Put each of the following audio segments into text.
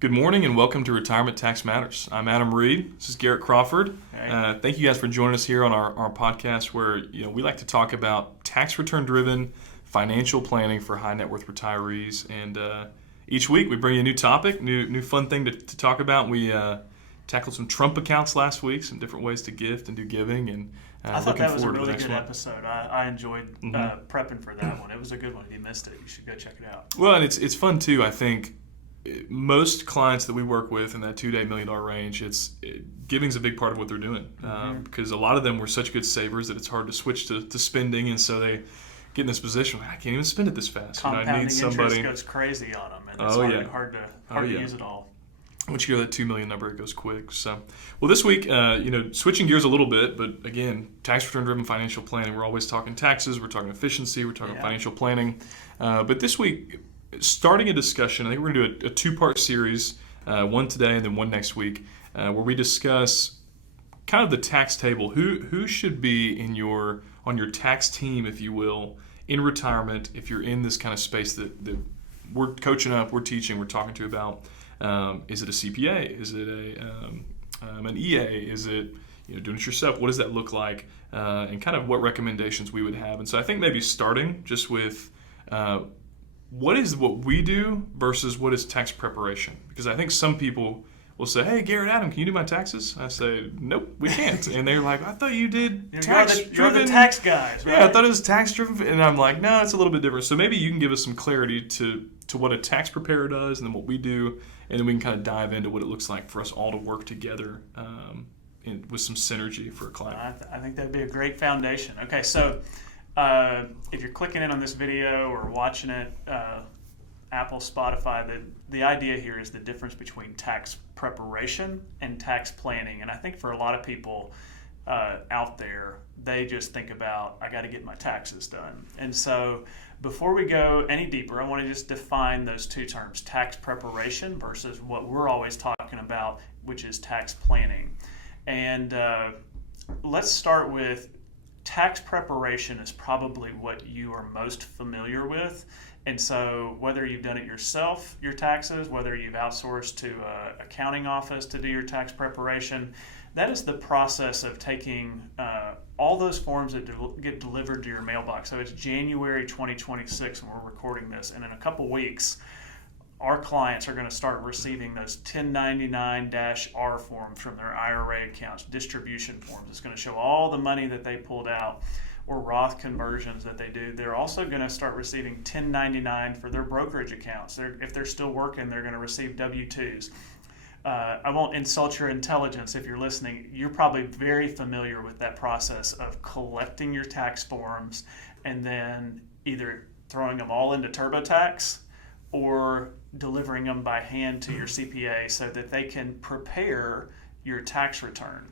Good morning and welcome to Retirement Tax Matters. I'm Adam Reed. This is Garrett Crawford. Hey. Thank you guys for joining us here on our podcast where we like to talk about tax return driven financial planning for high net worth retirees. And each week we bring you a new topic, new fun thing to talk about. We tackled some Trump accounts last week, some different ways to gift and do giving. And I thought that was a really good one. episode. I enjoyed prepping for that one. It was a good one. If you missed it, you should go check it out. Well, and it's fun too. I think most clients that we work with in that $2 to $8 million range, giving's a big part of what they're doing because a lot of them were such good savers that it's hard to switch to spending, and so they get in this position. I can't even spend it this fast. Compounding I need somebody. interest goes crazy on them, and it's hard to use it all. Once you go to that $2 million number, it goes quick. So, well, this week, switching gears a little bit, but again, tax return driven financial planning. We're always talking taxes, we're talking efficiency, we're talking financial planning, but this week, starting a discussion, I think we're going to do a two-part series, one today and then one next week, where we discuss kind of the tax table. Who should be on your tax team, if you will, in retirement if you're in this kind of space that we're coaching up, we're teaching, we're talking to you about. Is it a CPA? Is it an EA? Is it doing it yourself? What does that look like? And kind of what recommendations we would have. And so I think maybe starting just with what is what we do versus what is tax preparation? Because I think some people will say, "Hey, Garrett, Adam, can you do my taxes?" I say, "Nope, we can't." And they're like, "I thought you did tax-driven." You're the tax guys, right? Yeah, I thought it was tax-driven. And I'm like, no, it's a little bit different. So maybe you can give us some clarity to what a tax preparer does and then what we do, and then we can kind of dive into what it looks like for us all to work together with some synergy for a client. I think that'd be a great foundation. Okay, so if you're clicking in on this video or watching it, Apple, Spotify, the idea here is the difference between tax preparation and tax planning. And I think for a lot of people out there, they just think about, I got to get my taxes done. And so before we go any deeper, I want to just define those two terms, tax preparation versus what we're always talking about, which is tax planning. And let's start with tax preparation is probably what you are most familiar with. And so whether you've done it yourself, your taxes, whether you've outsourced to an accounting office to do your tax preparation, that is the process of taking all those forms that get delivered to your mailbox. So it's January 2026 when we're recording this, and in a couple weeks, our clients are going to start receiving those 1099-R forms from their IRA accounts, distribution forms. It's going to show all the money that they pulled out or Roth conversions that they do. They're also going to start receiving 1099 for their brokerage accounts. If they're still working, they're going to receive W-2s. I won't insult your intelligence if you're listening. You're probably very familiar with that process of collecting your tax forms and then either throwing them all into TurboTax or delivering them by hand to your CPA so that they can prepare your tax return.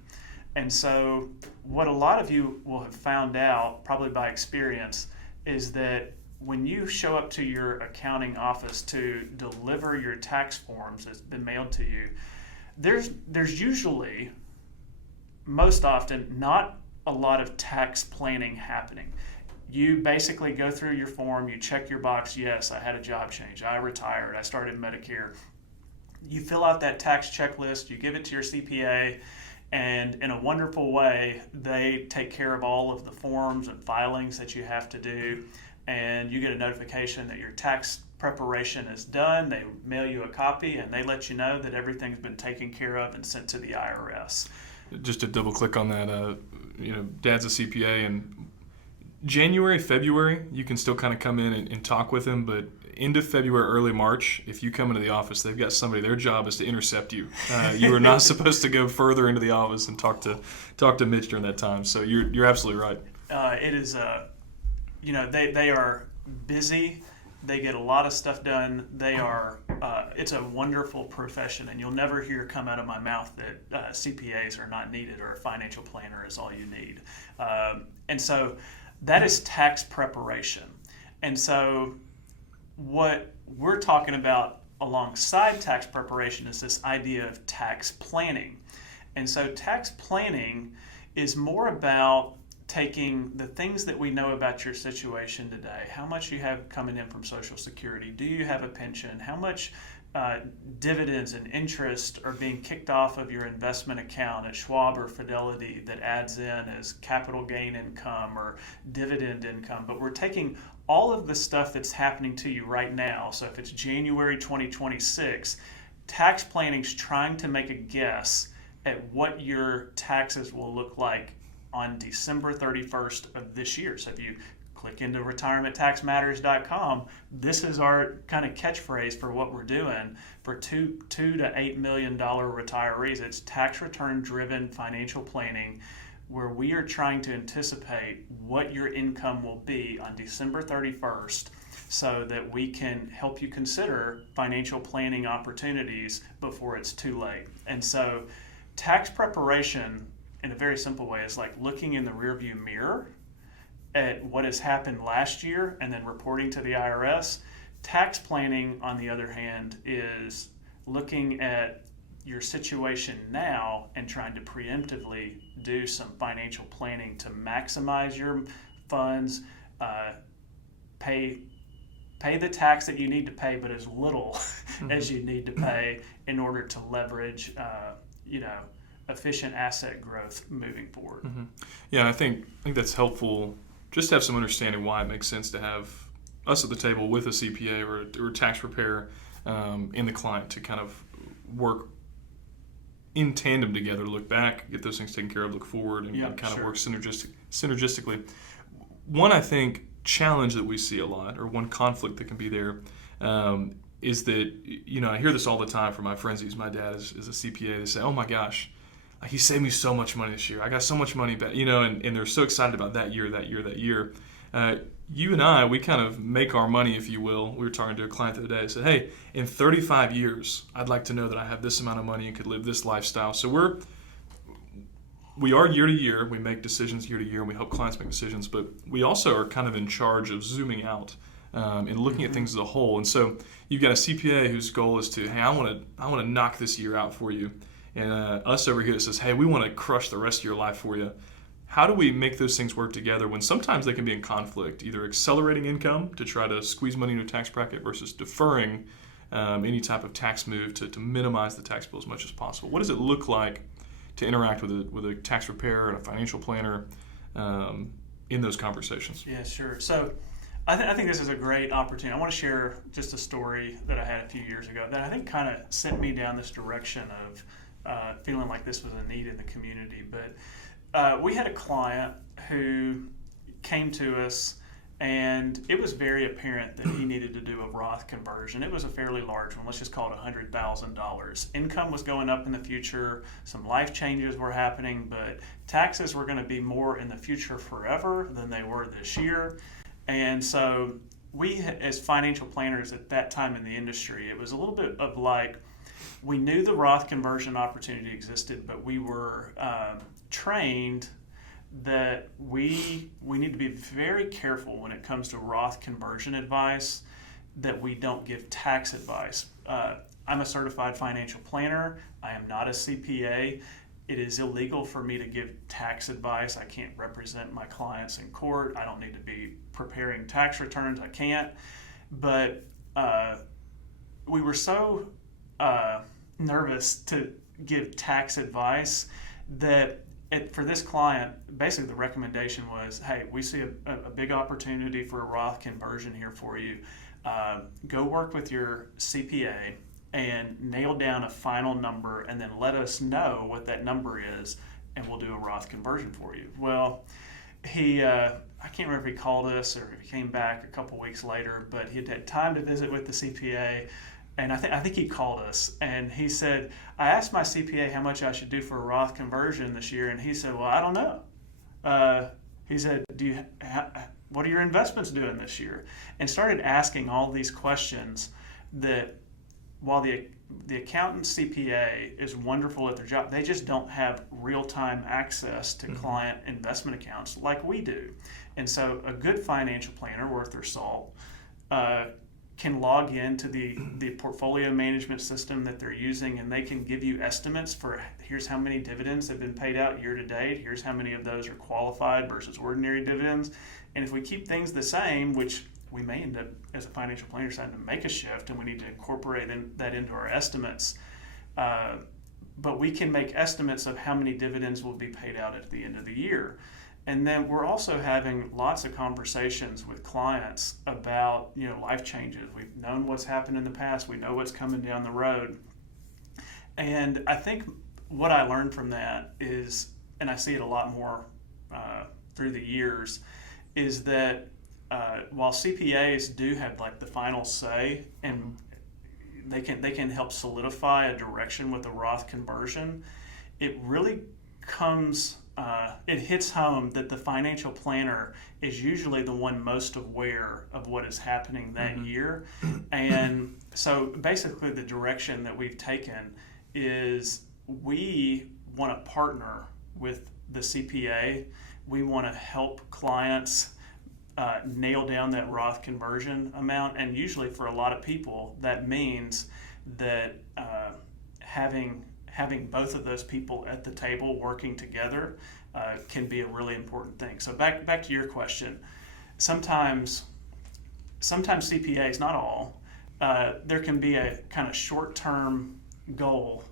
And so what a lot of you will have found out, probably by experience, is that when you show up to your accounting office to deliver your tax forms that's been mailed to you, there's usually, most often, not a lot of tax planning happening. You basically go through your form, you check your box, yes, I had a job change, I retired, I started Medicare. You fill out that tax checklist, you give it to your CPA, and in a wonderful way, they take care of all of the forms and filings that you have to do, and you get a notification that your tax preparation is done. They mail you a copy, and they let you know that everything's been taken care of and sent to the IRS. Just to double click on that, Dad's a CPA, and January, February, you can still kind of come in and talk with him, but end of February, early March, if you come into the office, they've got somebody, their job is to intercept you. You are not supposed to go further into the office and talk to Mitch during that time. So you're absolutely right. It is, they are busy. They get a lot of stuff done. It's a wonderful profession, and you'll never hear come out of my mouth that CPAs are not needed or a financial planner is all you need. And so that is tax preparation. And so what we're talking about alongside tax preparation is this idea of tax planning. And so tax planning is more about taking the things that we know about your situation today, how much you have coming in from Social Security, do you have a pension, how much dividends and interest are being kicked off of your investment account at Schwab or Fidelity that adds in as capital gain income or dividend income. But we're taking all of the stuff that's happening to you right now. So if it's January 2026, tax planning's trying to make a guess at what your taxes will look like on December 31st of this year. So if you click into retirementtaxmatters.com, this is our kind of catchphrase for what we're doing for $2 to $8 million retirees. It's tax return driven financial planning, where we are trying to anticipate what your income will be on December 31st so that we can help you consider financial planning opportunities before it's too late. And so tax preparation, in a very simple way, is like looking in the rearview mirror at what has happened last year and then reporting to the IRS. Tax planning, on the other hand, is looking at your situation now and trying to preemptively do some financial planning to maximize your funds, pay the tax that you need to pay, but as little as you need to pay in order to leverage, efficient asset growth moving forward. Mm-hmm. Yeah, I think that's helpful. Just to have some understanding why it makes sense to have us at the table with a CPA or a tax preparer in the client to kind of work in tandem together, look back, get those things taken care of, look forward, and kind of work synergistically. One, I think, challenge that we see a lot, or one conflict that can be there, is that, I hear this all the time from my friends. My dad is a CPA. They say, oh my gosh, he saved me so much money this year. I got so much money back, and they're so excited about that year. You and I, we kind of make our money, if you will. We were talking to a client the other day. I said, hey, in 35 years, I'd like to know that I have this amount of money and could live this lifestyle. So we are year to year. We make decisions year to year, and we help clients make decisions. But we also are kind of in charge of zooming out and looking at things as a whole. And so you've got a CPA whose goal is to, hey, I want to knock this year out for you. And us over here that says, hey, we want to crush the rest of your life for you. How do we make those things work together when sometimes they can be in conflict, either accelerating income to try to squeeze money into a tax bracket versus deferring any type of tax move to minimize the tax bill as much as possible? What does it look like to interact with a tax preparer and a financial planner in those conversations? Yeah, sure. So I think this is a great opportunity. I want to share just a story that I had a few years ago that I think kind of sent me down this direction of feeling like this was a need in the community. But we had a client who came to us, and it was very apparent that he needed to do a Roth conversion. It was a fairly large one. Let's just call it $100,000. Income was going up in the future. Some life changes were happening, but taxes were going to be more in the future forever than they were this year. And so we, as financial planners at that time in the industry, it was a little bit of like, we knew the Roth conversion opportunity existed, but we were trained that we need to be very careful when it comes to Roth conversion advice, that we don't give tax advice. I'm a certified financial planner. I am not a CPA. It is illegal for me to give tax advice. I can't represent my clients in court. I don't need to be preparing tax returns. I can't. But we were so nervous to give tax advice that for this client, basically the recommendation was, hey, we see a big opportunity for a Roth conversion here for you. Go work with your CPA and nail down a final number, and then let us know what that number is, and we'll do a Roth conversion for you. Well, he, I can't remember if he called us or if he came back a couple weeks later, but he had time to visit with the CPA. And I think he called us, and he said, I asked my CPA how much I should do for a Roth conversion this year, and he said, well, I don't know. He said, what are your investments doing this year? And started asking all these questions that, while the accountant CPA is wonderful at their job, they just don't have real-time access to client investment accounts like we do. And so a good financial planner, worth their salt, can log into the portfolio management system that they're using, and they can give you estimates for here's how many dividends have been paid out year to date, here's how many of those are qualified versus ordinary dividends. And if we keep things the same, which we may end up as a financial planner deciding to make a shift, and we need to incorporate that into our estimates, but we can make estimates of how many dividends will be paid out at the end of the year. And then we're also having lots of conversations with clients about, life changes. We've known what's happened in the past. We know what's coming down the road. And I think what I learned from that is, and I see it a lot more through the years, is that while CPAs do have like the final say, and they can help solidify a direction with the Roth conversion, it really it hits home that the financial planner is usually the one most aware of what is happening that year. And so basically the direction that we've taken is we want to partner with the CPA. We want to help clients nail down that Roth conversion amount. And usually for a lot of people, that means that having both of those people at the table working together can be a really important thing. So back to your question, sometimes CPAs, not all, there can be a kind of short-term goal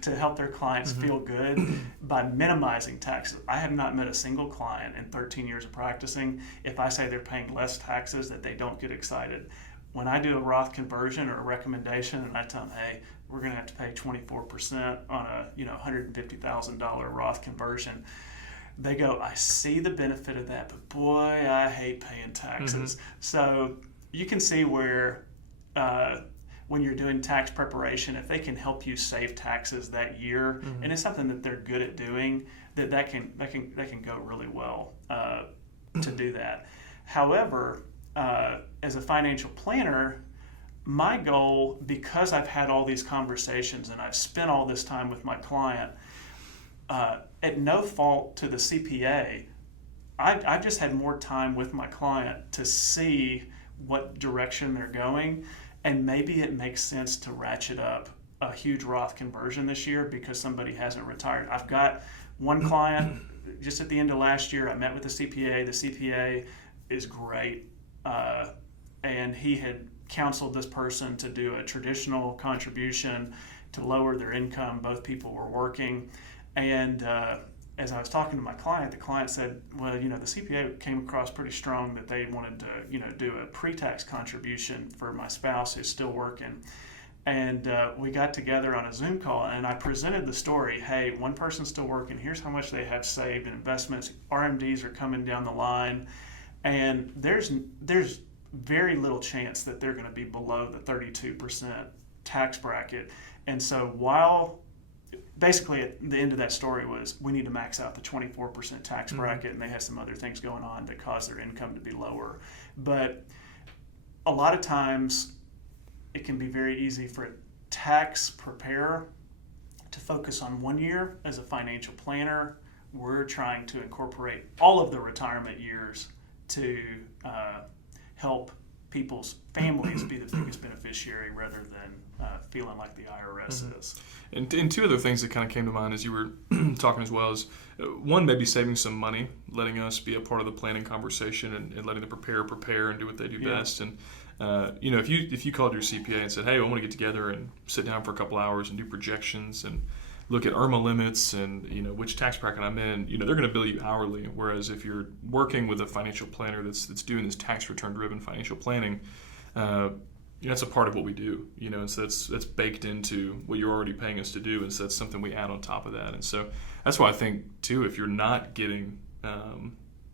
to help their clients feel good by minimizing taxes. I have not met a single client in 13 years of practicing, if I say they're paying less taxes, that they don't get excited. When I do a Roth conversion or a recommendation and I tell them, hey, we're going to have to pay 24% on a $150,000 Roth conversion, they go, I see the benefit of that, but boy, I hate paying taxes. So you can see where when you're doing tax preparation, if they can help you save taxes that year, and it's something that they're good at doing, that can go really well to do that. However, as a financial planner, my goal, because I've had all these conversations and I've spent all this time with my client, at no fault to the CPA, I've just had more time with my client to see what direction they're going, and maybe it makes sense to ratchet up a huge Roth conversion this year because somebody hasn't retired. I've got one client, just at the end of last year, I met with the CPA. The CPA is great, and he had counseled this person to do a traditional contribution to lower their income. Both people were working. And as I was talking to my client, the client said, well, the CPA came across pretty strong that they wanted to, do a pre-tax contribution for my spouse who's still working. And we got together on a Zoom call, and I presented the story. Hey, one person's still working. Here's how much they have saved in investments. RMDs are coming down the line. And there's very little chance that they're going to be below the 32% tax bracket. And so basically at the end of that story was we need to max out the 24% tax bracket, and they had some other things going on that caused their income to be lower. But a lot of times it can be very easy for a tax preparer to focus on 1 year. As a financial planner, we're trying to incorporate all of the retirement years to help people's families be the biggest beneficiary rather than feeling like the IRS is. And two other things that kind of came to mind as you were talking as well is, one, maybe saving some money, letting us be a part of the planning conversation and letting the preparer prepare and do what they do best. And if you called your CPA and said, hey, I want to get together and sit down for a couple hours and do projections and look at IRMA limits and which tax bracket I'm in, they're going to bill you hourly. Whereas if you're working with a financial planner that's doing this tax return driven financial planning, that's a part of what we do. And so that's baked into what you're already paying us to do, and so that's something we add on top of that. And so that's why I think too, if you're not getting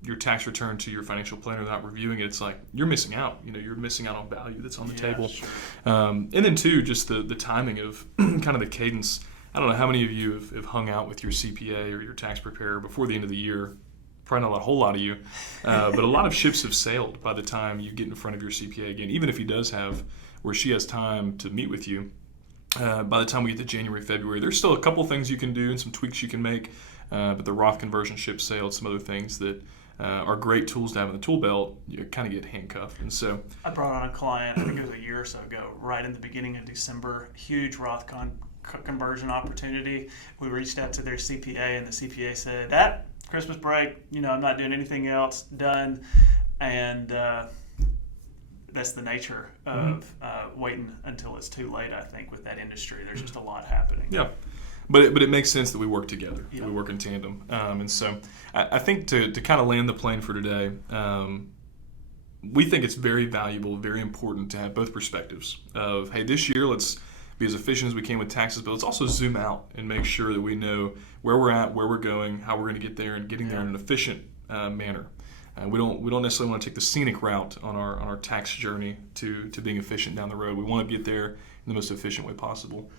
your tax return to your financial planner, not reviewing it, it's like you're missing out. You're missing out on value that's on the table. Sure. And then two, just the timing of kind of the cadence. I don't know how many of you have hung out with your CPA or your tax preparer before the end of the year. Probably not a whole lot of you, but a lot of ships have sailed by the time you get in front of your CPA again. Even if he does have, where she has time to meet with you, by the time we get to January, February, there's still a couple things you can do and some tweaks you can make, but the Roth conversion ship sailed, some other things that are great tools to have in the tool belt, you kind of get handcuffed. And so I brought on a client, I think it was a year or so ago, right in the beginning of December, huge Roth conversion opportunity. We reached out to their CPA, and the CPA said, Christmas break, I'm not doing anything else, done. And that's the nature of waiting until it's too late, I think, with that industry. There's just a lot happening. Yeah. But it makes sense that we work together. Yeah. We work in tandem. And so I think to kind of land the plane for today, we think it's very valuable, very important to have both perspectives of, hey, this year let's be as efficient as we can with taxes, but let's also zoom out and make sure that we know where we're at, where we're going, how we're going to get there, and getting there in an efficient manner. We don't necessarily want to take the scenic route on our tax journey to being efficient down the road. We want to get there in the most efficient way possible.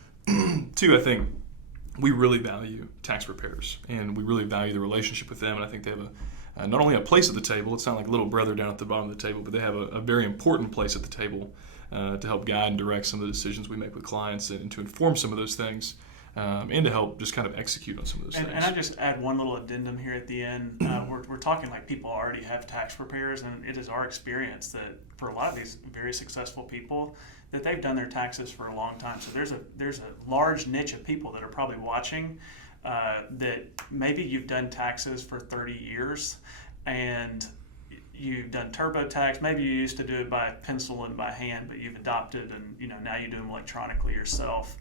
Two, I think we really value tax preparers, and we really value the relationship with them, and I think they have not only a place at the table, it's not like a little brother down at the bottom of the table, but they have a very important place at the table to help guide and direct some of the decisions we make with clients and to inform some of those things and to help just kind of execute on some of those things. And I just add one little addendum here at the end. We're talking like people already have tax preparers, and it is our experience that for a lot of these very successful people that they've done their taxes for a long time. So there's a large niche of people that are probably watching that maybe you've done taxes for 30 years and you've done TurboTax. Maybe you used to do it by pencil and by hand, but you've adopted and now you do them electronically yourself.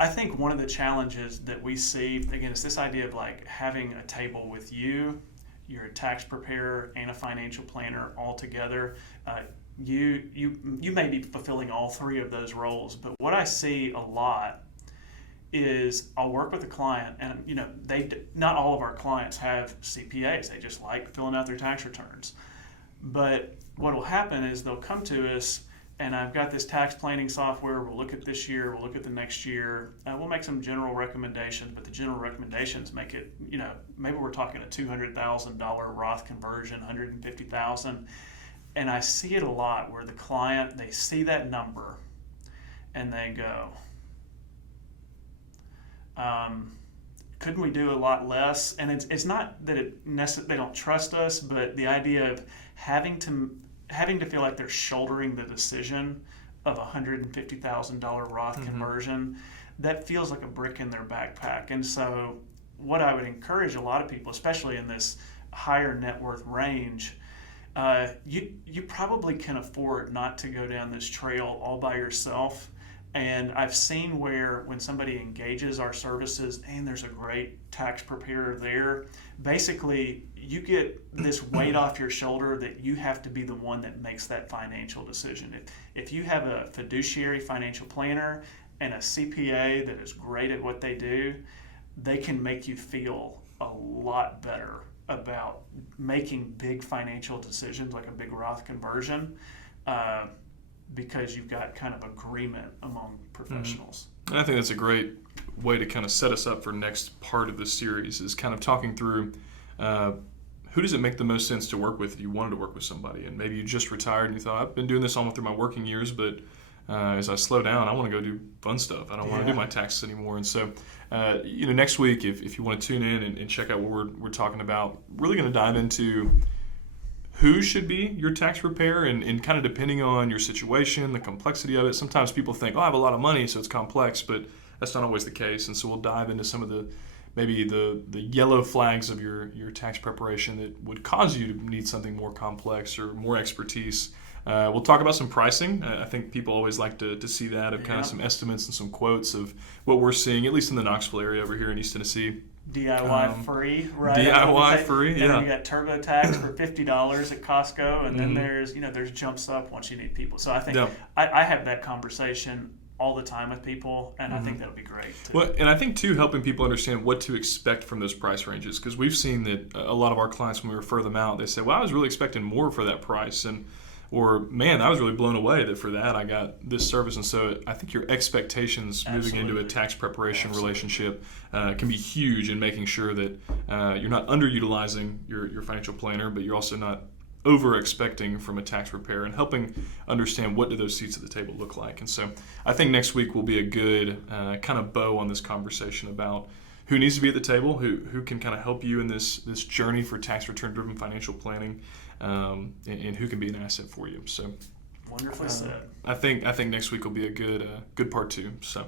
I think one of the challenges that we see, again, is this idea of like having a table with you're a tax preparer and a financial planner all together. You may be fulfilling all three of those roles, but what I see a lot is I'll work with a client, and not all of our clients have CPAs. They just like filling out their tax returns. But what will happen is they'll come to us, and I've got this tax planning software. We'll look at this year. We'll look at the next year. We'll make some general recommendations, but the general recommendations make it, maybe we're talking a $200,000 Roth conversion, $150,000. And I see it a lot where the client, they see that number and they go, couldn't we do a lot less? And it's not that they don't trust us, but the idea of having to feel like they're shouldering the decision of a $150,000 Roth conversion, that feels like a brick in their backpack. And so what I would encourage a lot of people, especially in this higher net worth range, you probably can afford not to go down this trail all by yourself. And I've seen where when somebody engages our services and there's a great tax preparer there, basically you get this weight off your shoulder that you have to be the one that makes that financial decision. If you have a fiduciary financial planner and a CPA that is great at what they do, they can make you feel a lot better about making big financial decisions like a big Roth conversion. Because you've got kind of agreement among professionals. And I think that's a great way to kind of set us up for next part of this series is kind of talking through who does it make the most sense to work with if you wanted to work with somebody. And maybe you just retired and you thought, I've been doing this all through my working years, but as I slow down, I want to go do fun stuff. I don't want to do my taxes anymore. And so, next week, if you want to tune in and check out what we're talking about, really going to dive into who should be your tax preparer and kind of depending on your situation, the complexity of it. Sometimes people think, I have a lot of money, so it's complex, but that's not always the case. And so we'll dive into some of the yellow flags of your tax preparation that would cause you to need something more complex or more expertise. We'll talk about some pricing. I think people always like to see that of kind of some estimates and some quotes of what we're seeing, at least in the Knoxville area over here in East Tennessee. DIY free, right? DIY free, yeah. And then you got TurboTax for $50 at Costco, and then there's jumps up once you need people. So I think I have that conversation all the time with people, and I think that'll be great too. Well, and I think too, helping people understand what to expect from those price ranges, because we've seen that a lot of our clients, when we refer them out, they say, well, I was really expecting more for that price, or man, I was really blown away that for that I got this service. And so I think your expectations moving into a tax preparation relationship can be huge in making sure that you're not underutilizing your financial planner, but you're also not over expecting from a tax preparer, and helping understand what do those seats at the table look like. And so I think next week will be a good kind of bow on this conversation about who needs to be at the table, who can kind of help you in this journey for tax return driven financial planning, and who can be an asset for you. So wonderfully said. I think next week will be a good part 2. So.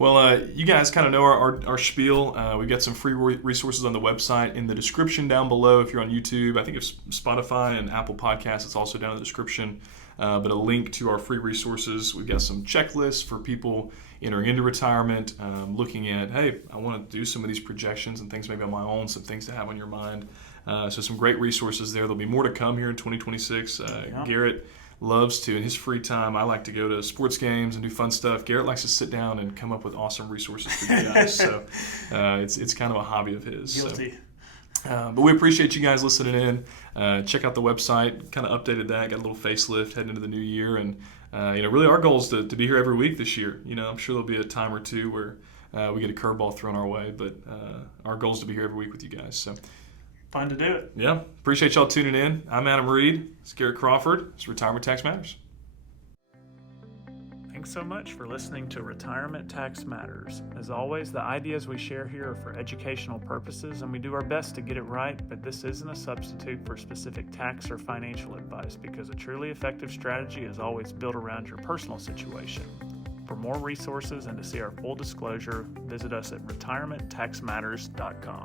Well, you guys kind of know our spiel. We've got some free resources on the website in the description down below. If you're on YouTube, I think it's Spotify and Apple Podcasts. It's also down in the description. But a link to our free resources. We've got some checklists for people entering into retirement, looking at, hey, I want to do some of these projections and things maybe on my own, some things to have on your mind. So some great resources there. There'll be more to come here in 2026. Garrett loves to, in his free time, I like to go to sports games and do fun stuff. Garrett likes to sit down and come up with awesome resources for you guys. So it's kind of a hobby of his. Guilty. But we appreciate you guys listening in. Check out the website. Kind of updated that. Got a little facelift heading into the new year. And really our goal is to be here every week this year. I'm sure there'll be a time or two where we get a curveball thrown our way. But our goal is to be here every week with you guys. So fun to do it. Yeah. Appreciate y'all tuning in. I'm Adam Reed. It's Garrett Crawford. It's Retirement Tax Matters. Thanks so much for listening to Retirement Tax Matters. As always, the ideas we share here are for educational purposes, and we do our best to get it right, but this isn't a substitute for specific tax or financial advice, because a truly effective strategy is always built around your personal situation. For more resources and to see our full disclosure, visit us at retirementtaxmatters.com.